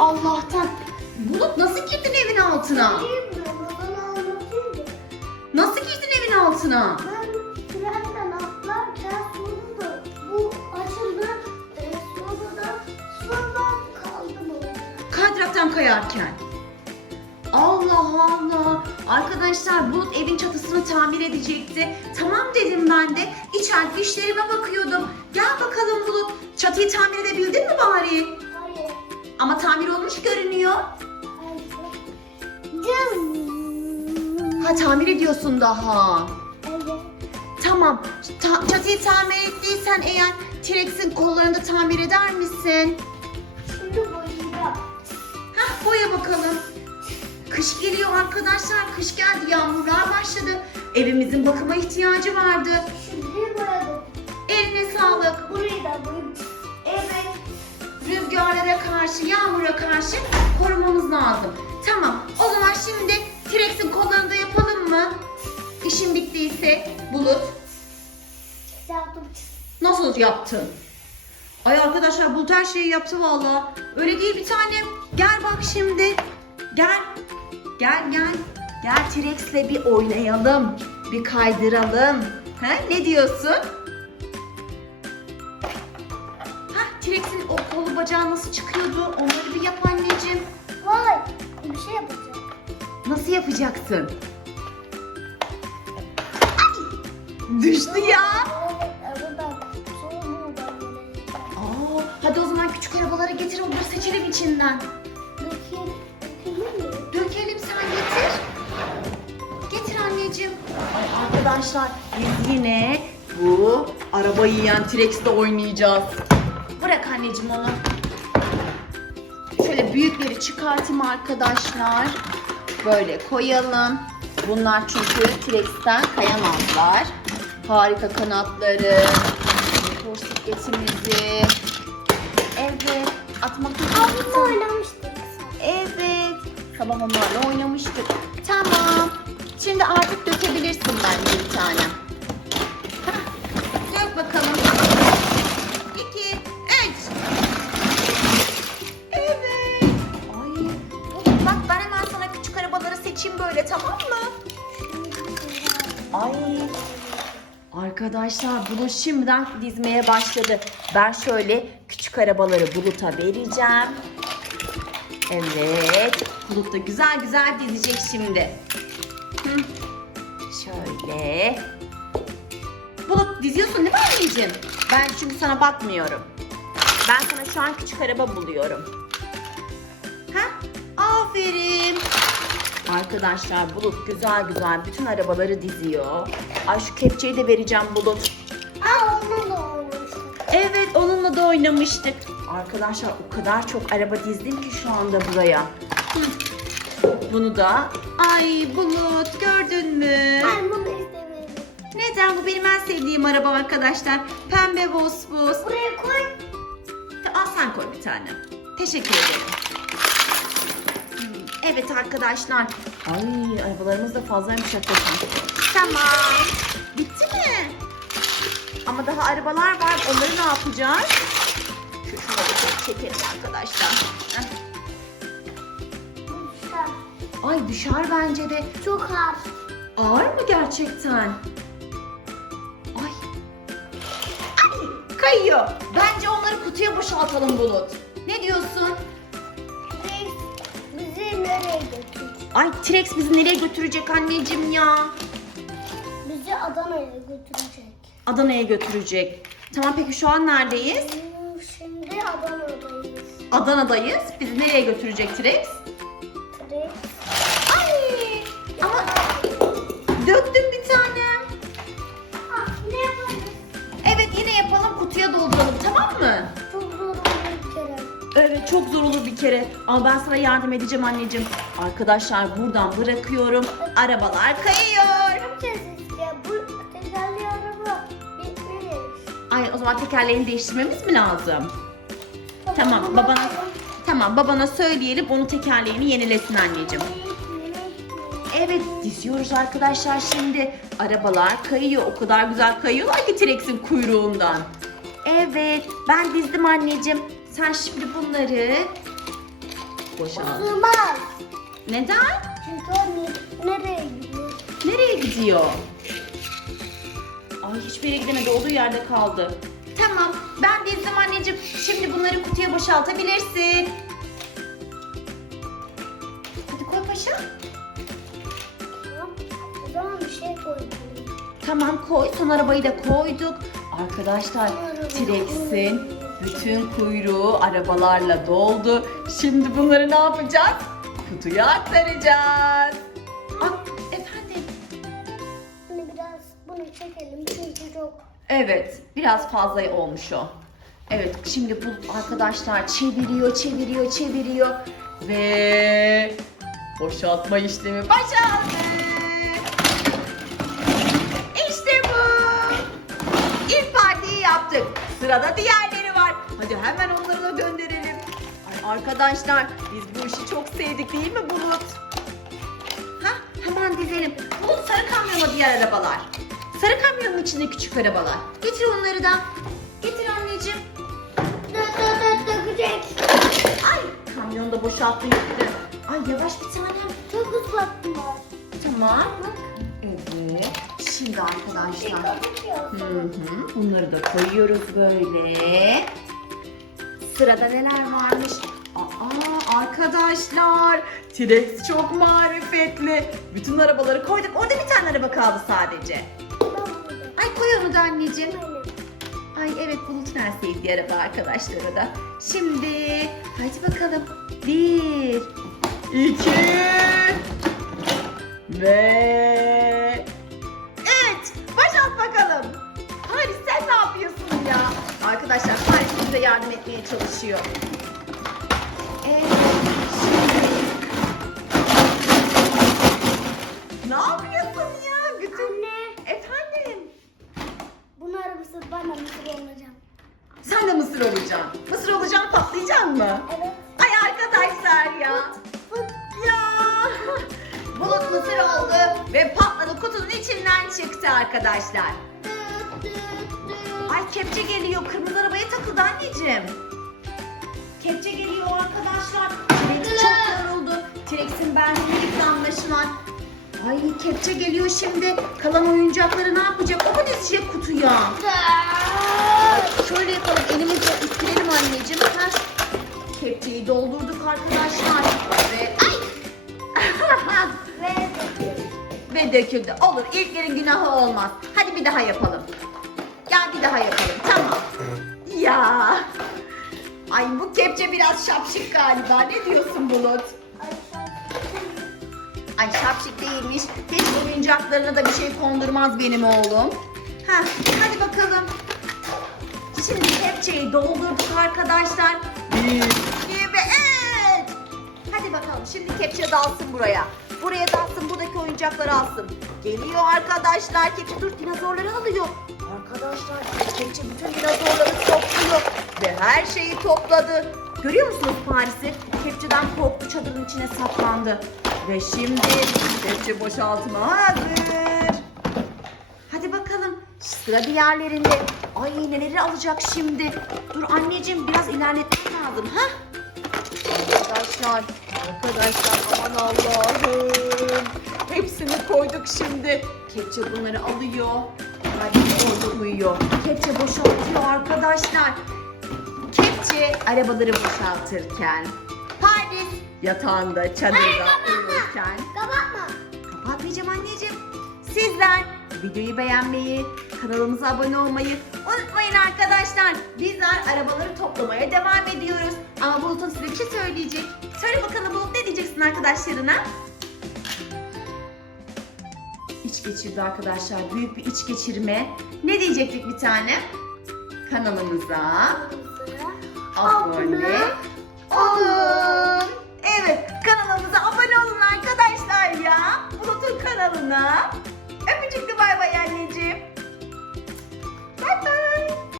Allah'tan. Bulut nasıl girdin evin altına? Nasıl girdin evin altına? Ben trenden atlarken sonra da bu açıldı. E, sonra da sonra kaldım orada. Kaydıraktan kayarken. Allah Allah. Arkadaşlar Bulut evin çatısını tamir edecekti. Tamam dedim ben de. İçeride işlerime bakıyordum. Gel bakalım Bulut. Çatıyı tamir edebildin mi bari? Ama tamir olmuş görünüyor. Ha tamir ediyorsun daha. Tamam. Ta- çatıyı tamir ettiysen eğer T-Rex'in kollarını da tamir eder misin? Şimdi boyayacağım. Hah boya bakalım. Kış geliyor arkadaşlar. Kış geldi. Yağmurlar başladı. Evimizin bakıma ihtiyacı vardı. Şimdi boyadım. Eline sağlık. Burayı da boyayayım. Rüzgarlara karşı, yağmura karşı korumamız lazım. Tamam. O zaman şimdi T-Rex'in kollarını da yapalım mı? İşin bittiyse Bulut. Yaptım. Nasıl yaptın? Ay arkadaşlar Bulut her şeyi yaptı valla. Öyle değil bir tanem. Gel bak şimdi. Gel. Gel gel. Gel T-Rex'le bir oynayalım. Bir kaydıralım. He, ne diyorsun? Bacağı nasıl çıkıyordu? Onları bir yap anneciğim. Vay. Bir şey yapacağım. Nasıl yapacaksın? Ay! Düştü ya. Aa, hadi o zaman küçük arabaları getir onları seçelim içinden. Dökeyim mi? Dökelim sen getir. Getir anneciğim. Ay arkadaşlar biz yine bu araba yiyen T-Rex'le oynayacağız. Bırak anneciğim onu. Şöyle büyükleri çıkartayım arkadaşlar. Böyle koyalım. Bunlar çünkü T-Rex'ten kayamazlar. Harika kanatları. Motosikletimizi. Evet. Atmak Abimle oynamıştık. Evet. Sabah onlarla oynamıştık. Tamam. Şimdi artık dökebilirsin bence bir tane. Dök bakalım. İki. Evet. Ay. Bak ben hemen sana küçük arabaları seçeyim böyle tamam mı? Ay. Arkadaşlar Bulut şimdiden dizmeye başladı. Ben şöyle küçük arabaları Bulut'a vereceğim. Evet. Bulut da güzel güzel dizecek şimdi. Şöyle. Bulut diziyorsun değil mi anneciğim? Ben çünkü sana bakmıyorum. Ben sana şu an küçük araba buluyorum. Ha? Aferin. Arkadaşlar Bulut güzel güzel bütün arabaları diziyor. Ay şu kepçeyi de vereceğim Bulut. Aa onunla oynamıştık. Evet onunla da oynamıştık. Arkadaşlar o kadar çok araba dizdim ki şu anda buraya. Hı. Bunu da. Ay Bulut gördün mü? Ben bunu istemiyorum. Neden bu benim en sevdiğim araba arkadaşlar. Pembe vos vos. Buraya koy. Sen koy bir tane. Teşekkür ederim. Hmm, Evet arkadaşlar. Ay arabalarımız da fazlaymış hakikaten. Tamam. Bitti mi? Ama daha arabalar var. Onları ne yapacağız? Şu da çekelim arkadaşlar. Heh. Ay düşer bence de. Çok ağır. Ağır mı gerçekten? Ay. Ay kayıyor. Bence kutuya boşaltalım Bulut. Ne diyorsun? Biz bizi nereye götürecek? Ay T-Rex bizi nereye götürecek anneciğim ya? Bizi Adana'ya götürecek. Adana'ya götürecek. Tamam peki şu an neredeyiz? Hmm, Şimdi Adana'dayız. Adana'dayız. Bizi nereye götürecek T-Rex? Direkt. Ay ama döktüm bir tane. Ah, ne yapalım? Evet yine yapalım kutuya dolduralım tamam mı? Evet çok zor olur bir kere. Ama ben sana yardım edeceğim anneciğim. Arkadaşlar buradan bırakıyorum. Arabalar kayıyor. Ay o zaman tekerleğini değiştirmemiz mi lazım? Tamam, babana-. Tamam babana söyleyelim onun tekerleğini yenilesin anneciğim. Evet diziyoruz arkadaşlar şimdi. Arabalar kayıyor. O kadar güzel kayıyorlar ki T-Rex'in kuyruğundan. Evet ben dizdim anneciğim. Sen şimdi bunları boşalt. Sığmaz. Neden? Çünkü o ne- nereye gidiyor? Nereye gidiyor? Ay hiçbir yere gidemedi. Olduğu yerde kaldı. Tamam. Ben dizdim anneciğim. Şimdi bunları kutuya boşaltabilirsin. Hadi koy paşa. Tamam. O zaman bir şey koyalım. Tamam koy. Son arabayı da koyduk. Arkadaşlar T-Rex'in bütün kuyruğu arabalarla doldu. Şimdi bunları ne yapacağız? Kutuya aktaracağız. Ah, efendim. Bunu biraz bunu çekelim çünkü çok Evet, biraz fazla olmuş o. Evet, şimdi bu arkadaşlar çeviriyor, çeviriyor, çeviriyor ve boşaltma işlemi başardı. İşte bu. İlk partiyi yaptık. Sırada diğerleri var. Hadi hemen onları da gönderelim. Ay arkadaşlar, biz bu işi çok sevdik değil mi Bulut? Ha, hemen dizelim. Bulut sarı kamyona diğer arabalar. Sarı kamyonun içinde küçük arabalar. Getir onları da. Getir anneciğim. Ay kamyonu da boşalttı gitti. Ay yavaş bir tanem. Çok ıslattılar. Tamam. Evet. Şimdi arkadaşlar. Hı hı. Bunları da koyuyoruz böyle. Sırada neler varmış? Aa arkadaşlar. T-Rex çok marifetli. Bütün arabaları koyduk. Orada bir tane araba kaldı sadece. Ay koy onu da anneciğim. Ay evet Bulut'un en sevdiği araba arkadaşları da. Şimdi hadi bakalım. Bir, iki ve yardım etmeye çalışıyor. Evet, Ne yapıyorsun ya? Bütün... Anne. Efendim? Bunun arabası bana mısır olacağım. Sen de mısır olacaksın. Mısır olacaksın patlayacaksın mı? Evet. Ay arkadaşlar ya. Ya. Bulut mısır oldu ve patladı kutunun içinden çıktı arkadaşlar. Kepçe geliyor. Kırmızı arabaya takıldı anneciğim. Kepçe geliyor arkadaşlar. T-Rex çok yoruldu. T-Rex'in benzini bitti anlaşılan. Ay kepçe geliyor şimdi. Kalan oyuncakları ne yapacak? O mu dizecek kutuya? Şöyle yapalım. Elimizle ittirelim anneciğim. Ha. Kepçeyi doldurduk arkadaşlar. Ve ay! Ve döküldü. Olur. İlklerin günahı olmaz. Hadi bir daha yapalım. Daha yapalım. Tamam. Ya. Ay bu kepçe biraz şapşık galiba. Ne diyorsun Bulut? Ay şapşık değilmiş. Hiç oyuncaklarına da bir şey kondurmaz benim oğlum. Ha, hadi bakalım. Şimdi kepçeyi doldurduk arkadaşlar. Ve üç. Hadi bakalım şimdi kepçe dalsın buraya. Buraya dalsın buradaki oyuncakları alsın. Geliyor arkadaşlar. Kepçe dur dinozorları alıyor. Arkadaşlar kepçe bütün dinozorları topluyor. Ve her şeyi topladı. Görüyor musunuz Paris'i? Kepçeden korktu çadırın içine saklandı. Ve şimdi kepçe boşaltma hazır. Hadi bakalım. Sıra diğerlerinde. Ay neleri alacak şimdi? Dur anneciğim biraz ilerletmem lazım. ha? Arkadaşlar, arkadaşlar aman Allah'ım. Hepsini koyduk şimdi. Kepçe bunları alıyor. Hadi orada uyuyor. Kepçe boşaltıyor arkadaşlar. Kepçe arabaları boşaltırken. Paris yatağında çadırda uyurken. Kapatma. Kapatmayacağım anneciğim. Sizler videoyu beğenmeyi, kanalımıza abone olmayı unutmayın arkadaşlar. Bizler arabaları toplamaya devam ediyoruz. Ama Bulut'un size bir şey söyleyecek. Söyle bakalım Bulut ne diyeceksin arkadaşlarına? İç geçirdi arkadaşlar. Büyük bir iç geçirme. Ne diyecektik bir tane? Kanalımıza abone olun. Evet kanalımıza abone olun arkadaşlar ya. Bulut'un kanalına